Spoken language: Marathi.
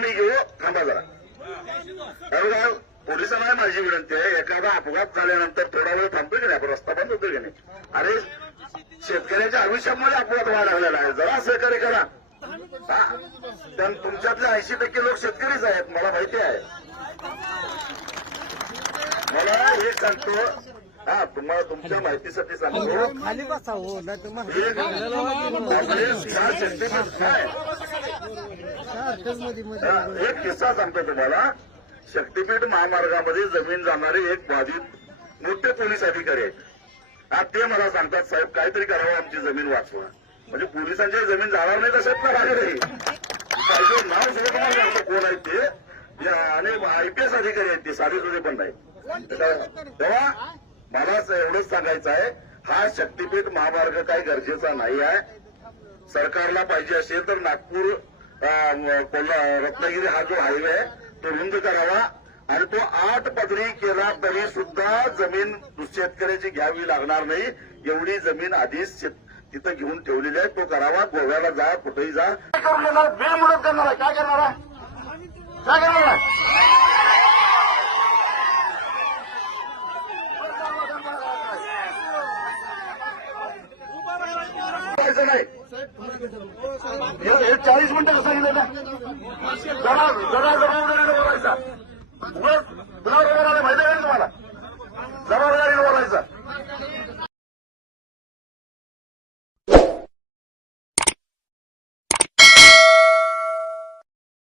मी घेऊ थांबा जरा. बरोबर पोलिसांना माझी विनंती आहे, एखादा अपघात झाल्यानंतर थोडा वेळ थांबतो की नाही, आपण रस्ता बंद होतो की नाही. अरे शेतकऱ्याच्या आयुष्यामध्ये अपघात व्हायला लागलेला आहे, जरा सहकार्य करा. तुमच्यातले 80% लोक शेतकरीच आहेत, मला माहिती आहे. मला हे सांगतो, तुम्हाला तुमच्या माहितीसाठी सांगतो, खाली बसा हो एक किस्सा सांगतो तुम्हाला. शक्तीपीठ महामार्गामध्ये जमीन जाणारे एक बाधित मोठे पोलीस अधिकारी आहेत. ते मला सांगतात, साहेब काहीतरी करावं, आमची जमीन वाचवा. म्हणजे पोलिसांची जमीन जाणार नाही तसंच ना लागेल. काही नाव सुद्धा तुम्हाला सांगतो कोण आहेत ते, आणि IPS अधिकारी आहेत ते, साधे सुधे पण नाही. तेव्हा मला एवढंच सांगायचं आहे, हा शक्तीपीठ महामार्ग काही गरजेचा नाही आहे. सरकारला पाहिजे असेल तर नागपूर रत्नागिरी हा जो हायवे आहे तो रुंद करावा, आणि तो 8 पदरी केला तरी सुद्धा जमीन शेतकऱ्याची घ्यावी लागणार नाही. एवढी जमीन आधीच तिथं घेऊन ठेवलेली आहे, तो करावा. गोव्याला जा, कुठेही जा, करून देणार, बेमुदत करणार आहे. काय करणार आहे, काय करणार आहे? नाही 40 मिनिटं सांगितलं ना, जरा बोलायचा.